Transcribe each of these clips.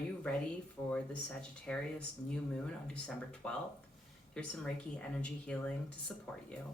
you ready for the Sagittarius New Moon on December 12th? Here's some Reiki energy healing to support you.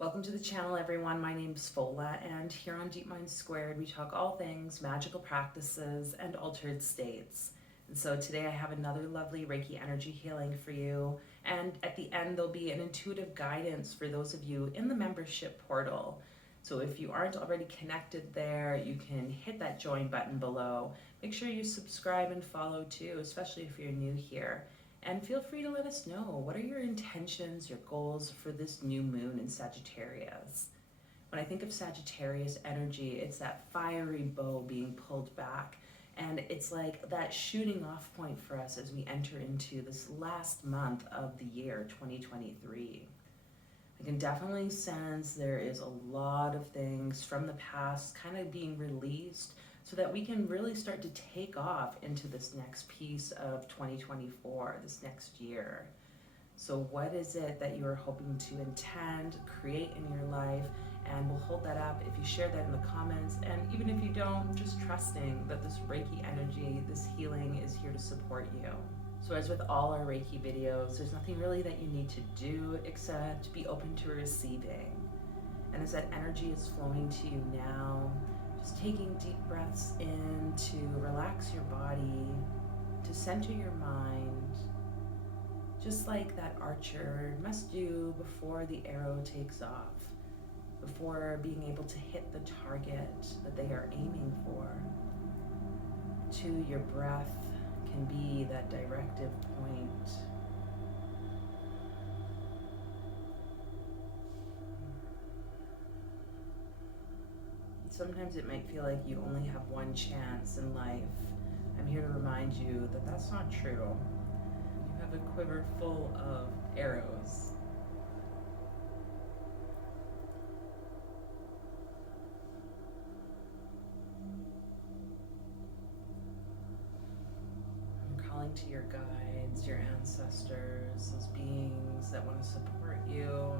Welcome to the channel, everyone. My name's Fola, and here on Deep Mind Squared, we talk all things magical practices and altered states. And so today I have another lovely Reiki energy healing for you. And at the end, there'll be an intuitive guidance for those of you in the membership portal. So if you aren't already connected there, you can hit that join button below. Make sure you subscribe and follow too, especially if you're new here. And feel free to let us know, what are your intentions, your goals for this new moon in Sagittarius? When I think of Sagittarius energy, it's that fiery bow being pulled back. And it's like that shooting off point for us as we enter into this last month of the year, 2023. I can definitely sense there is a lot of things from the past kind of being released so that we can really start to take off into this next piece of 2024, this next year. So what is it that you are hoping to intend, create in your life? And we'll hold that up if you share that in the comments. And even if you don't, just trusting that this Reiki energy, this healing is here to support you. So as with all our Reiki videos, there's nothing really that you need to do except be open to receiving. And as that energy is flowing to you now, just taking deep breaths in to relax your body, to center your mind, just like that archer must do before the arrow takes off, before being able to hit the target that they are aiming for. To your breath can be that directive point. Sometimes it might feel like you only have one chance in life. I'm here to remind you that that's not true. You have a quiver full of arrows. I'm calling to your guides, your ancestors, those beings that want to support you.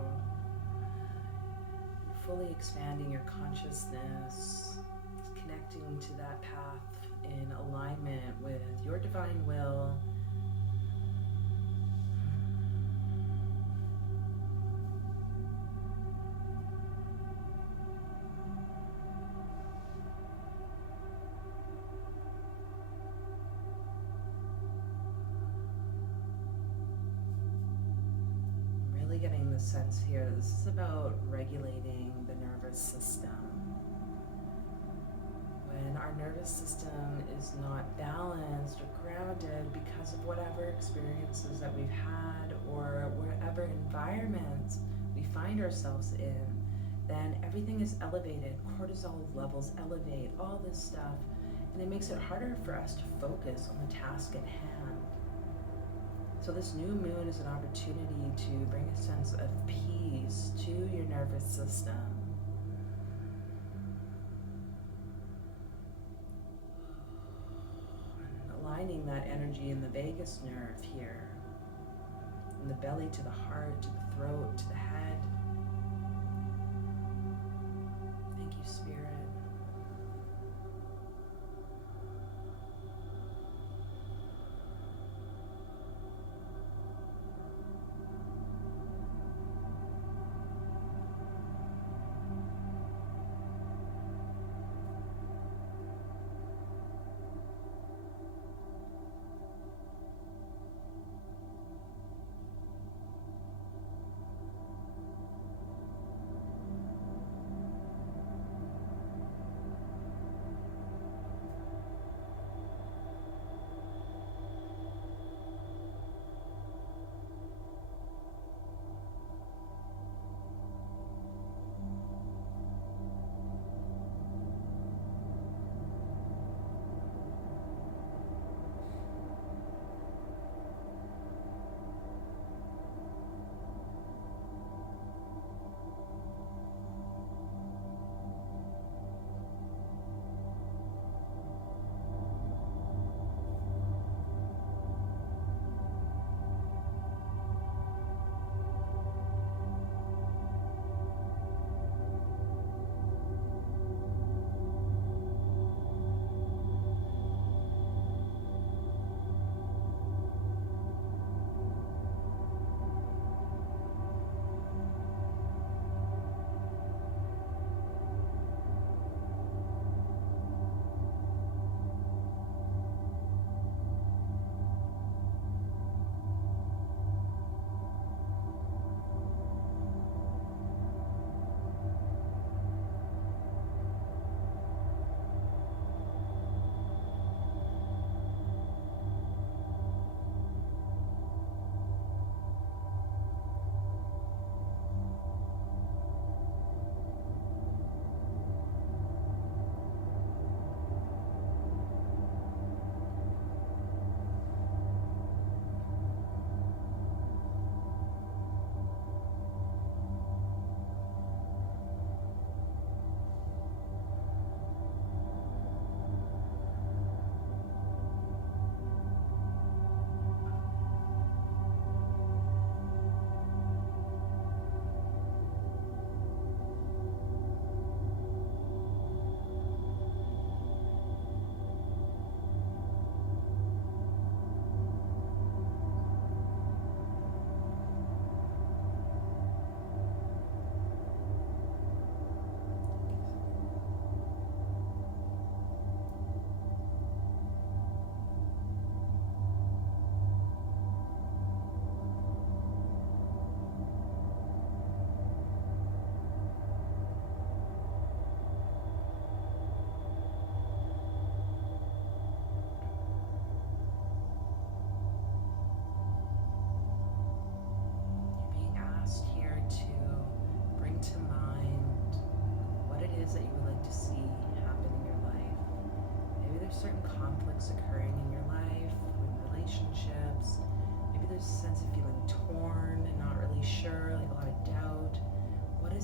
Fully expanding your consciousness, connecting to that path in alignment with your divine will. Really getting the sense here that this is about regulating the nervous system. When our nervous system is not balanced or grounded because of whatever experiences that we've had or whatever environment we find ourselves in, then everything is elevated. Cortisol levels elevate, all this stuff, and it makes it harder for us to focus on the task at hand. So this new moon is an opportunity to bring a sense of peace to your nervous system. Aligning that energy in the vagus nerve here, in the belly to the heart, to the throat, to the head. Thank you, Spirit.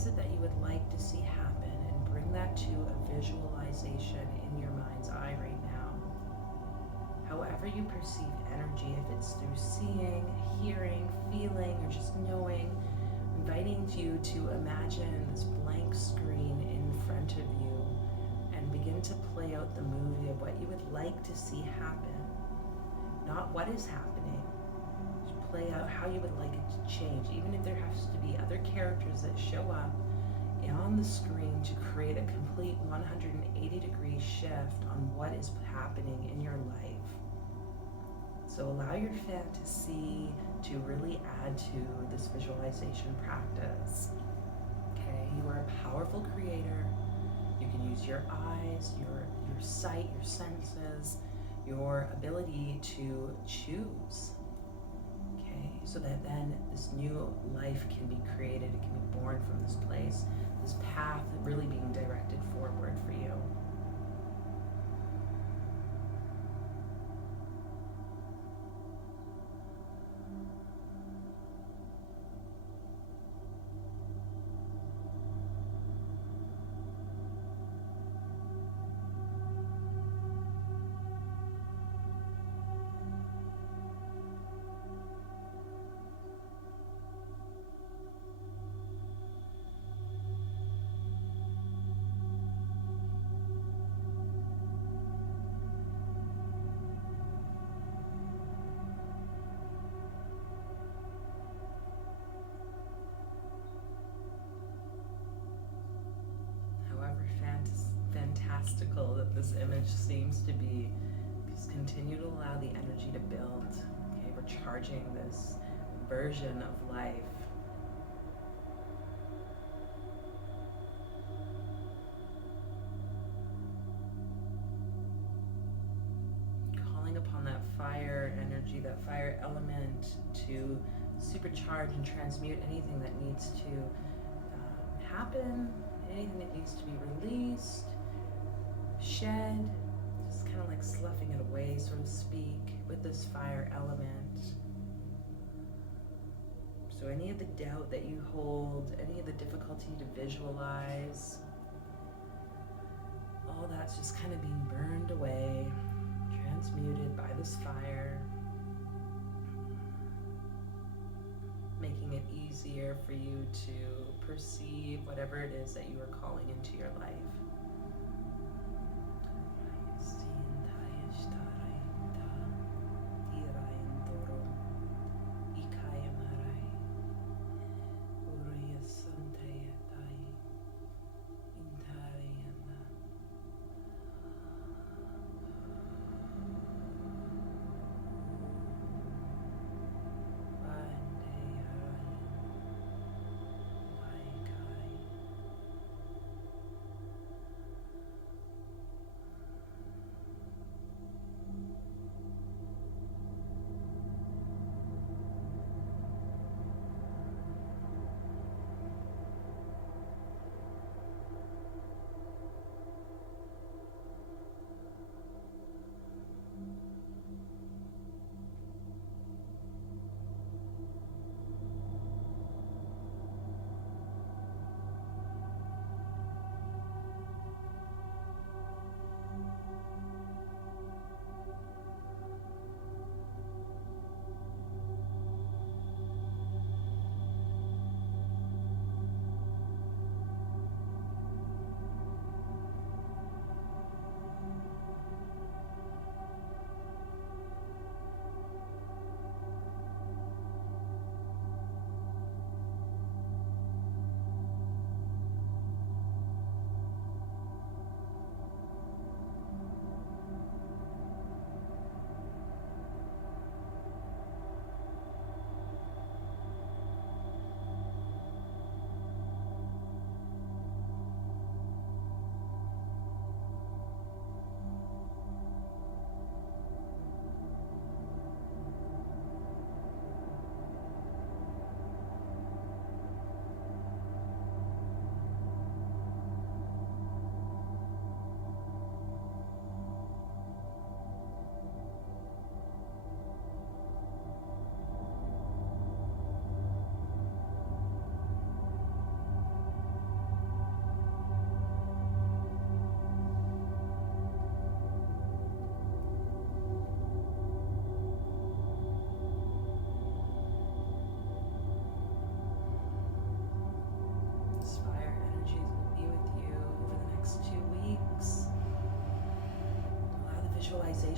it that you would like to see happen, and bring that to a visualization in your mind's eye right now. However you perceive energy, if it's through seeing, hearing, feeling, or just knowing, inviting you to imagine this blank screen in front of you and begin to play out the movie of what you would like to see happen. Not what is happening. Just play out how you would like it to change, even if there has to be other characters that show up on the screen to create a complete 180-degree shift on what is happening in your life. So allow your fantasy to really add to this visualization practice. Okay, you are a powerful creator. You can use your eyes, your sight, your senses, your ability to choose. Okay, so that then this new life can be created, it can be born from this place, this path really being directed forward for you. Fantastical that this image seems to be, just continue to allow the energy to build. Okay, we're charging this version of life. Calling upon that fire energy, that fire element to supercharge and transmute anything that needs to happen, anything that needs to be released, shed, just kind of like sloughing it away, so to speak, with this fire element. So any of the doubt that you hold, any of the difficulty to visualize, all that's just kind of being burned away, transmuted by this fire, making it easier for you to perceive whatever it is that you are calling into your life.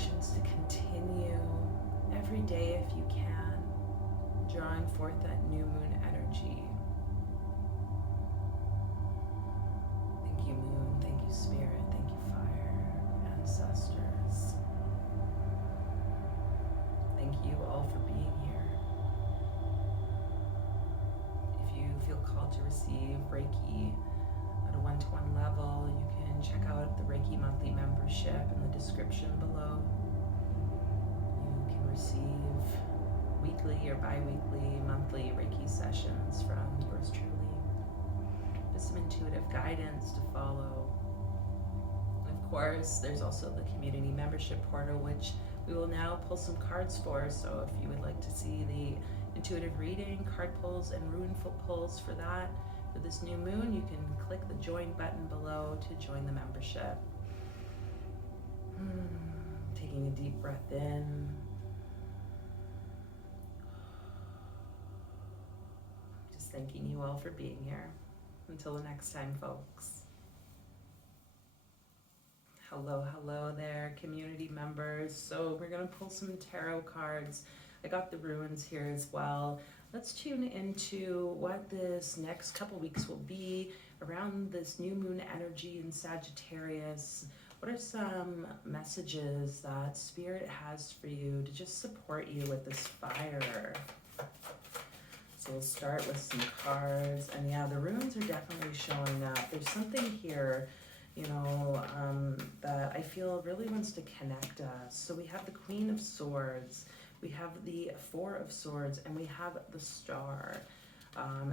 affirmations to continue every day if you can, drawing forth that new moon energy. Thank you, moon. Thank you, spirit. Thank you, fire, ancestors. Thank you all for being here. If you feel called to receive Reiki at a one-to-one level, you can check out the Reiki monthly membership in the description below. You can receive weekly or bi-weekly, monthly Reiki sessions from yours truly. With some intuitive guidance to follow. And of course, there's also the community membership portal, which we will now pull some cards for. So if you would like to see the intuitive reading, card pulls, and rune pulls for that, for this new moon, you can click the join button below to join the membership. Taking a deep breath in. Just thanking you all for being here. Until the next time, folks. Hello, hello there, community members. So we're gonna pull some tarot cards. I got the runes here as well. Let's tune into what this next couple weeks will be around this new moon energy in Sagittarius. What are some messages that Spirit has for you to just support you with this fire? So we'll start with some cards. And yeah, the runes are definitely showing up. There's something here, you know, that I feel really wants to connect us. So we have the Queen of Swords. We have the Four of Swords, and we have the Star.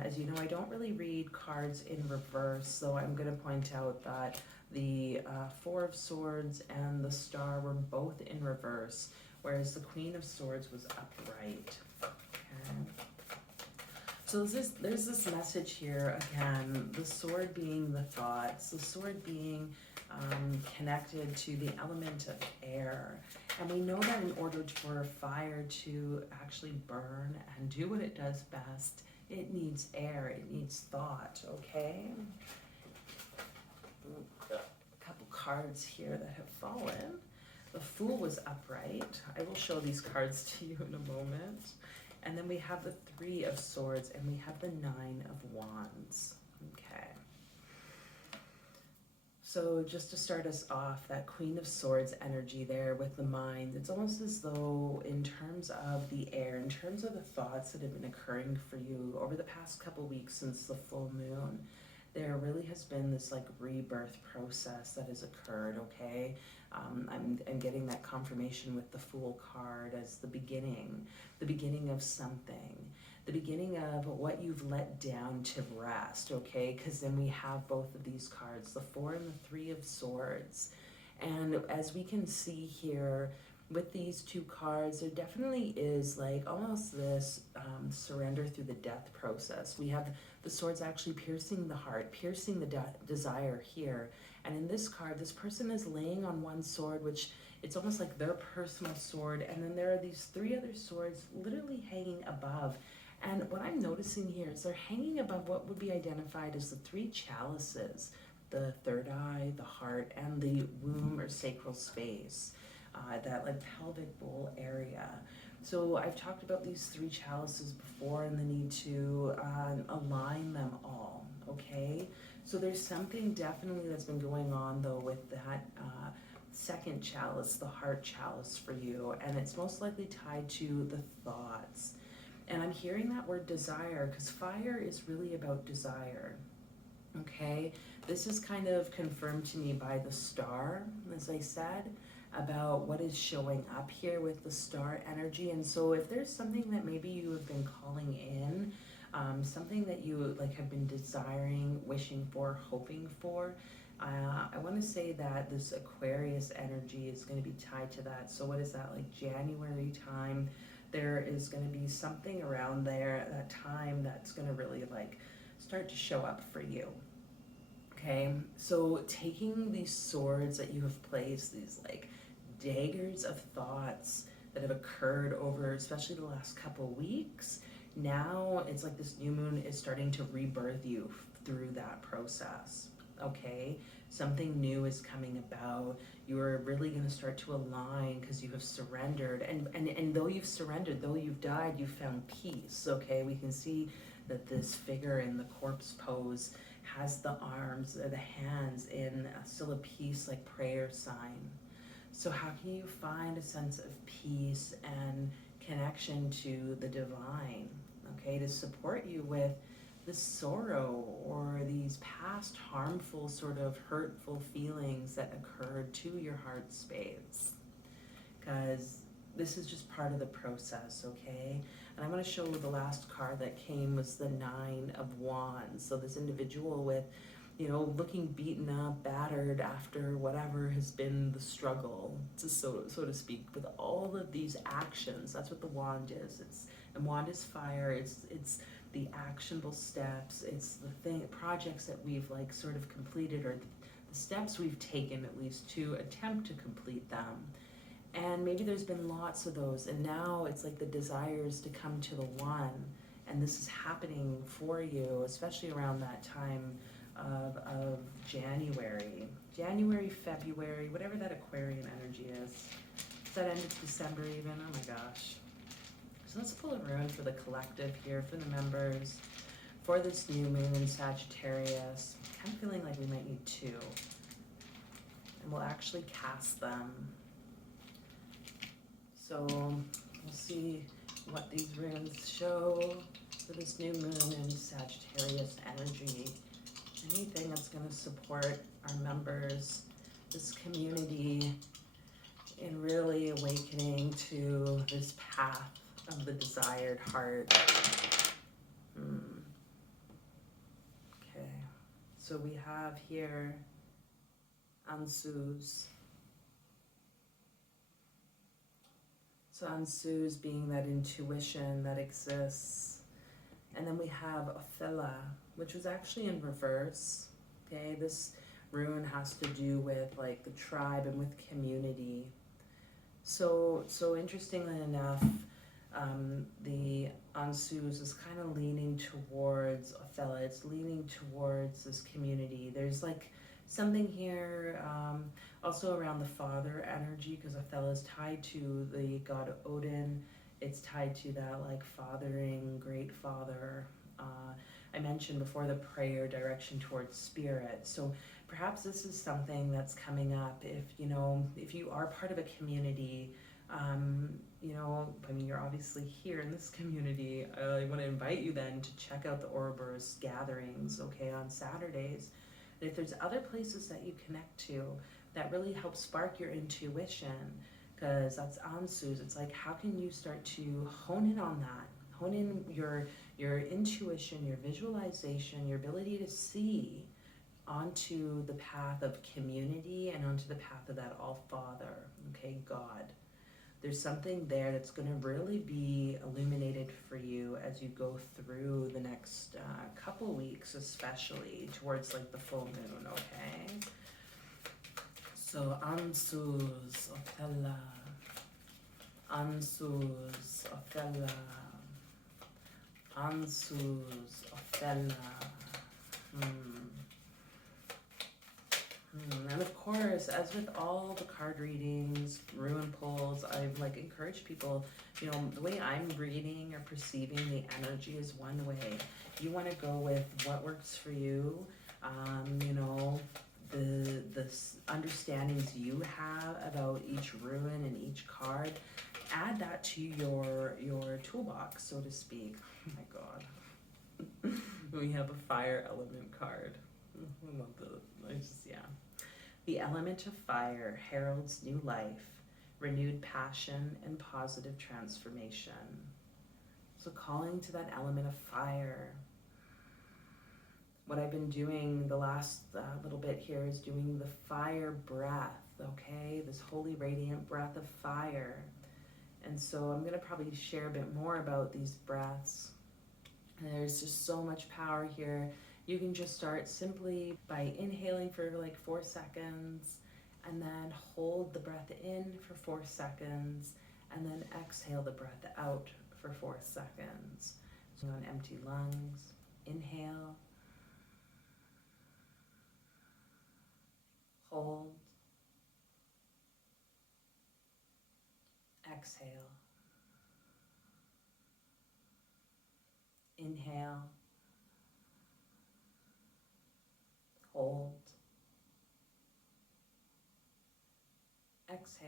As you know, I don't really read cards in reverse, so I'm going to point out that the Four of Swords and the Star were both in reverse, whereas the Queen of Swords was upright. Okay. So there's this message here again, the sword being the thoughts, the sword being connected to the element of air. And we know that in order for fire to actually burn and do what it does best, it needs air, it needs thought, okay? A couple cards here that have fallen. The Fool was upright. I will show these cards to you in a moment. And then we have the Three of Swords, and we have the Nine of Wands. Okay. So just to start us off, that Queen of Swords energy there with the mind, it's almost as though in terms of the air, in terms of the thoughts that have been occurring for you over the past couple weeks since the full moon, there really has been this like rebirth process that has occurred, okay? I'm getting that confirmation with the Fool card as the beginning of something, the beginning of what you've let down to rest, okay? Because then we have both of these cards, the Four and the Three of Swords. And as we can see here, with these two cards, there definitely is like almost this surrender through the death process. We have the swords actually piercing the heart, piercing the desire here. And in this card, this person is laying on one sword, which it's almost like their personal sword. And then there are these three other swords literally hanging above. And what I'm noticing here is they're hanging above what would be identified as the three chalices, the third eye, the heart, and the womb or sacral space. That like pelvic bowl area. So I've talked about these three chalices before and the need to align them all, okay? So there's something definitely that's been going on though with that second chalice, the heart chalice for you, and it's most likely tied to the thoughts. And I'm hearing that word desire because fire is really about desire, okay? This is kind of confirmed to me by the Star, as I said, about what is showing up here with the Star energy. And so if there's something that maybe you have been calling in, something that you like have been desiring, wishing for, hoping for, I want to say that this Aquarius energy is going to be tied to that. So what is that, like January time? There is going to be something around there at that time that's going to really like start to show up for you. Okay, so taking these swords that you have placed, these like daggers of thoughts that have occurred over especially the last couple weeks, now it's like this new moon is starting to rebirth you through that process. okay? Something new is coming about. You're really going to start to align because you have surrendered. And though you've surrendered, though you've died, you found peace, okay? We can see that this figure in the corpse pose has the arms or the hands in still a peace like prayer sign. So how can you find a sense of peace and connection to the divine, okay, to support you with the sorrow or these past harmful, sort of hurtful feelings that occurred to your heart space? Because this is just part of the process, okay? And I'm going to show you the last card that came was the Nine of Wands. So this individual with, you know, looking beaten up, battered after whatever has been the struggle, so to speak, with all of these actions. That's what the wand is. And wand is fire. It's the actionable steps. It's the projects that we've like sort of completed, or the steps we've taken at least to attempt to complete them. And maybe there's been lots of those, and now it's like the desires to come to the one, and this is happening for you, especially around that time of January, February, whatever that Aquarian energy is. Does that end of December even? Oh my gosh. So let's pull a rune for the collective here, for the members, for this new moon in Sagittarius. I'm kind of feeling like we might need two, and we'll actually cast them. So we'll see what these runes show for this new moon in Sagittarius energy. Anything that's going to support our members, this community, in really awakening to this path of the desired heart. Okay, so we have here Ansus. So Ansus being that intuition that exists. And then we have Othella, which was actually in reverse. Okay, this rune has to do with like the tribe and with community. So interestingly enough, the Ansus is kind of leaning towards Othella. It's leaning towards this community. There's like something here also around the father energy, because Othella is tied to the god Odin. It's tied to that like fathering, great father. I mentioned before the prayer direction towards spirit. So perhaps this is something that's coming up if, you know, if you are part of a community, you know, I mean, you're obviously here in this community. I want to invite you then to check out the Ouroboros gatherings, okay, on Saturdays. And if there's other places that you connect to that really help spark your intuition, because that's Ansus, it's like, how can you start to hone in on that? Hone in your intuition, your visualization, your ability to see onto the path of community and onto the path of that All-Father, okay, God. There's something there that's going to really be illuminated for you as you go through the next couple weeks, especially towards like the full moon, okay? So Ansus, Othella, Ansus, Othella, Ansus, Othella. And of course, as with all the card readings, rune pulls, I've like encouraged people, you know, the way I'm reading or perceiving the energy is one way. You want to go with what works for you, you know, the understandings you have about each rune and each card. Add that to your toolbox, so to speak. Oh my God. We have a fire element card. I love yeah. The element of fire heralds new life, renewed passion, and positive transformation. So calling to that element of fire. What I've been doing the last little bit here is doing the fire breath, okay? This holy radiant breath of fire. And so I'm going to probably share a bit more about these breaths. And there's just so much power here. You can just start simply by inhaling for like 4 seconds, and then hold the breath in for 4 seconds, and then exhale the breath out for 4 seconds. So on empty lungs, inhale, exhale. Inhale. Hold. Exhale.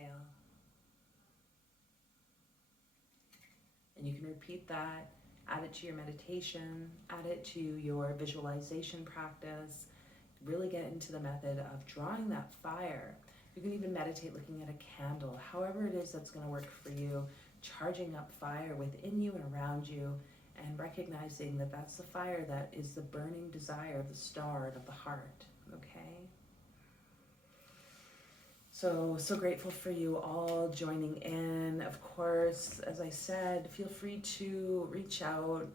And you can repeat that, add it to your meditation, add it to your visualization practice. Really get into the method of drawing that fire. You can even meditate looking at a candle, however it is that's going to work for you, charging up fire within you and around you, and recognizing that that's the fire that is the burning desire of the star and of the heart, okay? So grateful for you all joining in. Of course, as I said, feel free to reach out,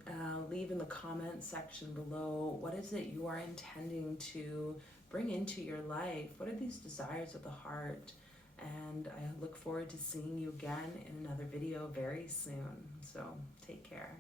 leave in the comment section below, what is it you are intending to bring into your life? What are these desires of the heart? And I look forward to seeing you again in another video very soon. So take care.